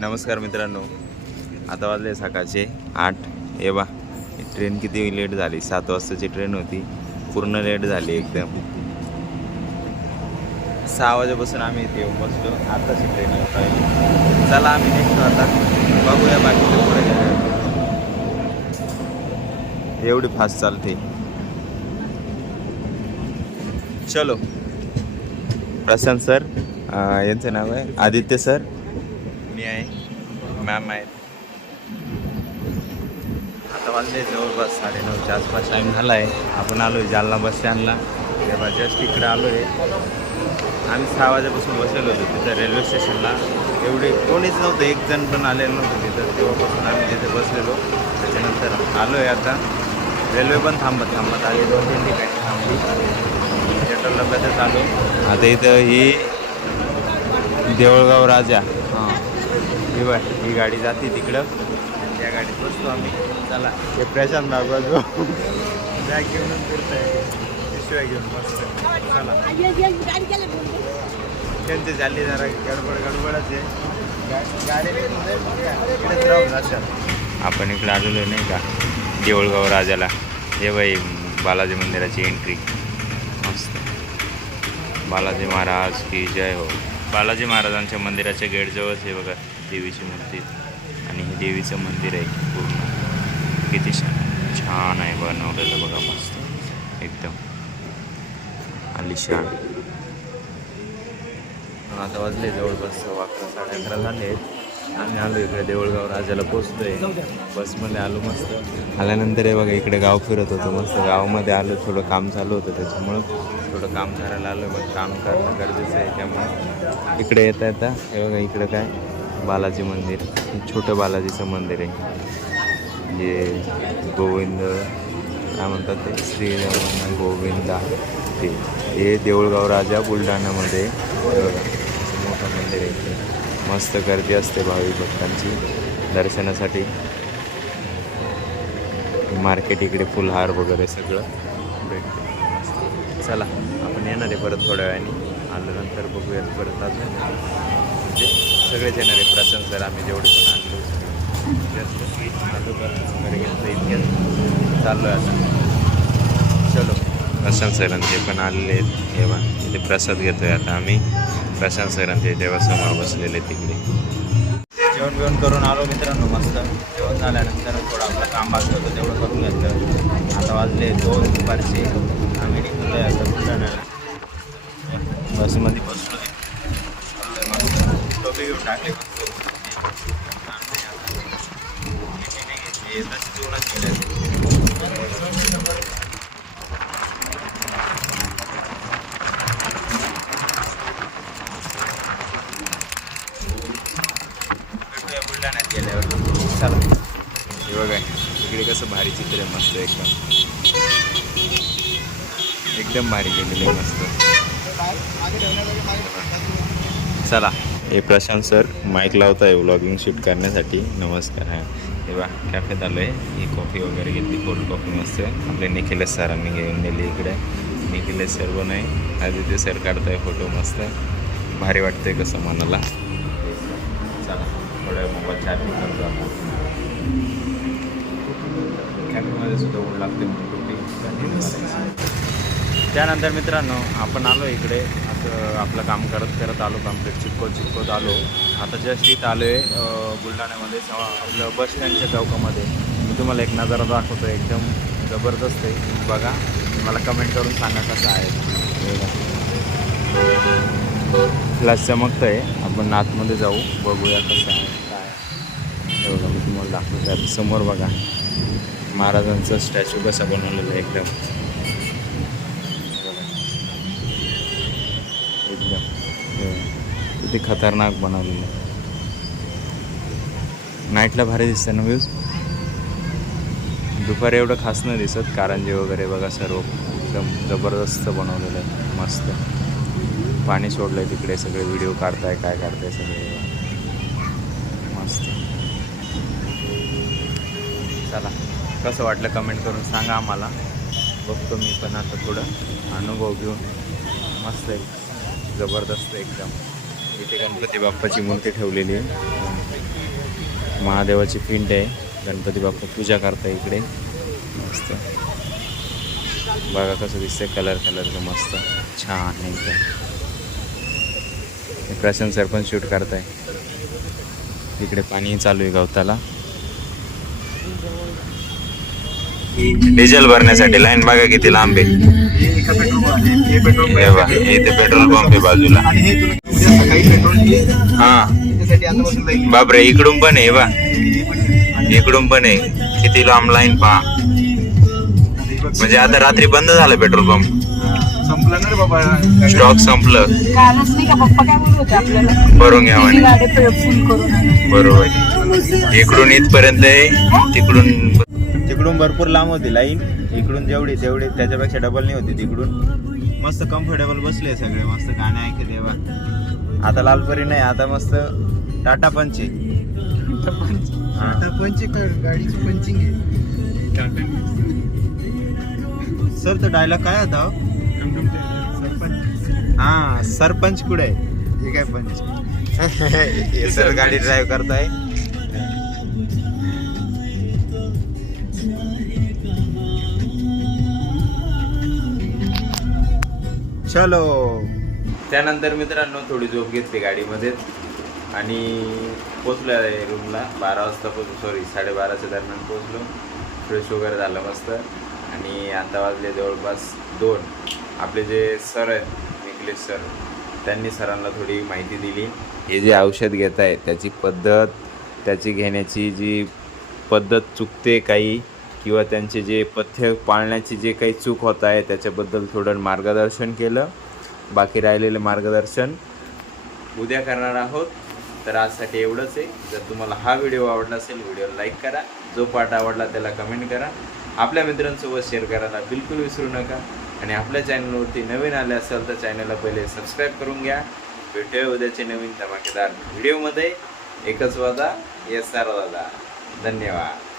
नमस्कार मित्रांनो, आता वाजले सकाळचे 8. हे बा ट्रेन किती लेट झाली. 7 वाजताची ट्रेन होती, पूर्ण लेट झाली एकदम. 6 वाजेपासून आम्ही इथे येऊन बसलो. आताची ट्रेन येऊन राहिली. चला आम्ही निघतो आता, बघूया बाकीचं पुढे काय. एवढी फास्ट चालते. चलो. प्रशांत सर, यांचं नाव आहे आदित्य सर, मी आहे, मॅम आहे. आता वाजले जवळपास 9:30च्या आसपास टाईम झाला आहे. आपण आलो आहे जालना बस स्टँडला. तेव्हा जस्ट इकडे आलो आहे. आम्ही 6 वाजेपासून बसलेलो होतो तिथं रेल्वे स्टेशनला. एवढे कोणीच नव्हतं, एक जण पण आलेलं नव्हतं तिथं. तेव्हापासून आम्ही तिथे बसलेलो. त्याच्यानंतर आलो आहे आता. रेल्वे पण थांबत आली, 2-3 ठिकाणी थांबली. जनरल डब्यातच आलो. आता इथं ही देऊळगाव राजा, ही गाडी जाते तिकडं. त्या गाडीत बसतो आम्ही. चला, हे प्रशांत नागवाजो बॅग घेऊन फिरतोय, पिशव्या घेऊन मस्त. चला, त्यांचे झाली जरा गडबडच आहे. इकडेच राहून जातात. आपण इकडे आलेलो नाही का देऊळगाव राजाला. हे बाई बालाजी मंदिराची एंट्री मस्त. बालाजी महाराज की जय हो. बालाजी महाराजांच्या मंदिराच्या गेटजवळच हे बघा देवीची मूर्ती, आणि हे देवीचं मंदिर आहे पूर्ण. किती छान आहे बनवलेलं बघा, मस्त एकदम आलिशान. आता वाजले जवळपास 11:30 झाले. आम्ही आलो इकडे देऊळगाव राजाला पोचतोय. बसमध्ये आलो मस्त. आल्यानंतर हे बघा इकडे गाव फिरत होतो मस्त. गावामध्ये आलो, थोडं काम चालू होतं त्याच्यामुळं थोडं काम करायला आलो. मग काम करणं गरजेचं आहे, त्यामुळे इकडे येता हे बघा इकडं काय बालाजी मंदिर, छोटं बालाजीचं मंदिर आहे. जे गोविंद काय म्हणतात ते, श्री गोविंदा, ते हे देऊळगाव राजा बुलढाण्यामध्ये मोठं मंदिर आहे. इथे मस्त गर्दी असते भाविक भक्तांची दर्शनासाठी. मार्केट इकडे फुलहार वगैरे सगळं भेटते. चला, आपण येणार आहे परत थोड्या वेळाने. आल्यानंतर बघूयात परत. अजून म्हणजे सगळेच येणार आहे. प्रशांत सर, आम्ही जेवढे पण आणलो जास्त आलो वगैरे घेतलं. इतक्यात चाललो आहे आता. चलो, प्रशांत सरांचे पण आलेले आहेत. हे बा इथे प्रसाद घेतोय आता आम्ही. प्रशांत सरांचे तेव्हा समोर बसलेले तिकडे. जेवण करून आलो मित्रांनो मस्त. जेवण झाल्यानंतर थोडं आपलं काम बाकी होतं तेवढं करून घेतलं. आता वाजले 2 दुपारचे. आम्ही निघतोय आता बुलढाण्याला. बसमध्ये बसलो. टोपी घेऊन टाकले. बुलढाण्यात गेल्यावर. चला, हे बघा इकडे कसं भारी चित्र आहे मस्त. एकदम भारी गेलेलं आहे मस्त. चला, हे प्रशांत सर माईक लावत आहे व्लॉगिंग शूट करण्यासाठी. नमस्कार. हां, हे बा कॅफेत आलो आहे. ही कॉफी वगैरे घेतली, कोल्ड कॉफी मस्त. आपले निखिलेश सरांनी घेऊन नेली इकडे. निखिलेश सर पण आहे. आदित्य सर काढत आहे फोटो मस्त. भारी वाटतंय कसं मनाला. चला, थोड्या मोबाईल चार्जिंग करतो आपण. कॅफेमध्ये सुद्धा ऊन लागते त्यानंतर मित्रांनो आपण आलो इकडे. असं आपलं काम करत आलो, कम्प्लीट चिपकत आलो. आता जस्ट इथं आलो आहे बुलढाण्यामध्ये आपलं बस स्टँडच्या चौकामध्ये. मी तुम्हाला एक नजारा दाखवतो, एकदम जबरदस्त आहे. बघा, मला कमेंट करून सांगा कसं आहे. फ्लॅश चमकतं आहे. आपण आतमध्ये जाऊ, बघूया कसं आहे काय. एवढं मी तुम्हाला दाखवतो. आता समोर बघा महाराजांचा स्टॅच्यू कसा बनवलेला आहे एकदम किती खतरनाक बनवलेलं आहे. नाईटला भारी दिसतं ना व्ह्यूज. दुपारी एवढं खास नाही दिसत, कारंजी वगैरे बघा सर्व एकदम जबरदस्त बनवलेलं आहे मस्त. पाणी सोडलं आहे तिकडे, सगळे व्हिडिओ काढताय, काय काढताय सगळे मस्त. चला, कसं वाटलं कमेंट करून सांगा आम्हाला. बघतो मी पण आता थोडं अनुभव घेऊन. मस्त आहे, जबरदस्त एकदम. इथे गणपती बाप्पाची मूर्ती ठेवलेली आहे. महादेवाची पिंड आहे, गणपती बाप्पा पूजा करता इकडे मस्त. बघा कसं दिसतंय, कलरचं मस्त छान एकदम. प्रशांत सर पण शूट करताय. इकडे पाणी चालू आहे गवताला. डिझेल भरण्यासाठी लाईन बघा किती लांब आहे. इथे पेट्रोल पंप आहे बाजूला. हा बापरे, इकडून पण आहे बा, इकडून पण आहे. किती लांब लाईन पहा. म्हणजे आता रात्री बंद झालं पेट्रोल पंप, संपलं ना रे बाबा, स्टॉक संपलं. कालच नाही का पप्पा काय म्हणत होते आपल्याला, भरून घ्या म्हणे. गाडी फुल करून आणा. बरोबर, इकडून इथपर्यंत आहे, तिकडून भरपूर लांब होती लाईन. इकडून जेवढी तेवढी, त्याच्यापेक्षा डबल नाही होती तिकडून. मस्त कम्फर्टेबल बसले सगळे, मस्त गाणे ऐकत देवा. आता लालपरी नाही, आता मस्त टाटा पंच आहे. गाडीची पंचिंग आहे. सर तो डायलॉग काय होता? हा, सरपंच कुठे आहे? हे काय पंच? सर गाडी ड्राईव्ह करताय. चलो. त्यानंतर मित्रांनो थोडी झोप घेतली गाडीमध्ये आणि पोचलो आहे रूमला. 12 वाजता पोचलो, सॉरी 12:30च्या दरम्यान पोचलो. फ्रेश वगैरे झालं मस्त. आणि आता वाजले जवळपास 2. आपले जे सर आहेत निखिलेश सर, त्यांनी सरांना थोडी माहिती दिली. हे जे औषध घेत आहे त्याची पद्धत, त्याची घेण्याची जी पद्धत चुकते काही, किंवा त्यांचे जे पथ्य पाळण्याची जे काही चूक होत आहे त्याच्याबद्दल थोडं मार्गदर्शन केलं. बाकी राहिलेलं मार्गदर्शन उद्या करणार आहोत. तर आजसाठी एवढंच आहे. जर तुम्हाला हा व्हिडिओ आवडला असेल, व्हिडिओला लाईक करा. जो पार्ट आवडला त्याला कमेंट करा. आपल्या मित्रांसोबत शेअर करायला बिलकुल विसरू नका. आणि आपल्या चॅनलवरती नवीन आले असाल तर चॅनलला पहिले सबस्क्राईब करून घ्या. भेटूया उद्याचे नवीन धमाकेदार व्हिडिओमध्ये. एकच वादा, येस सर दादा. धन्यवाद.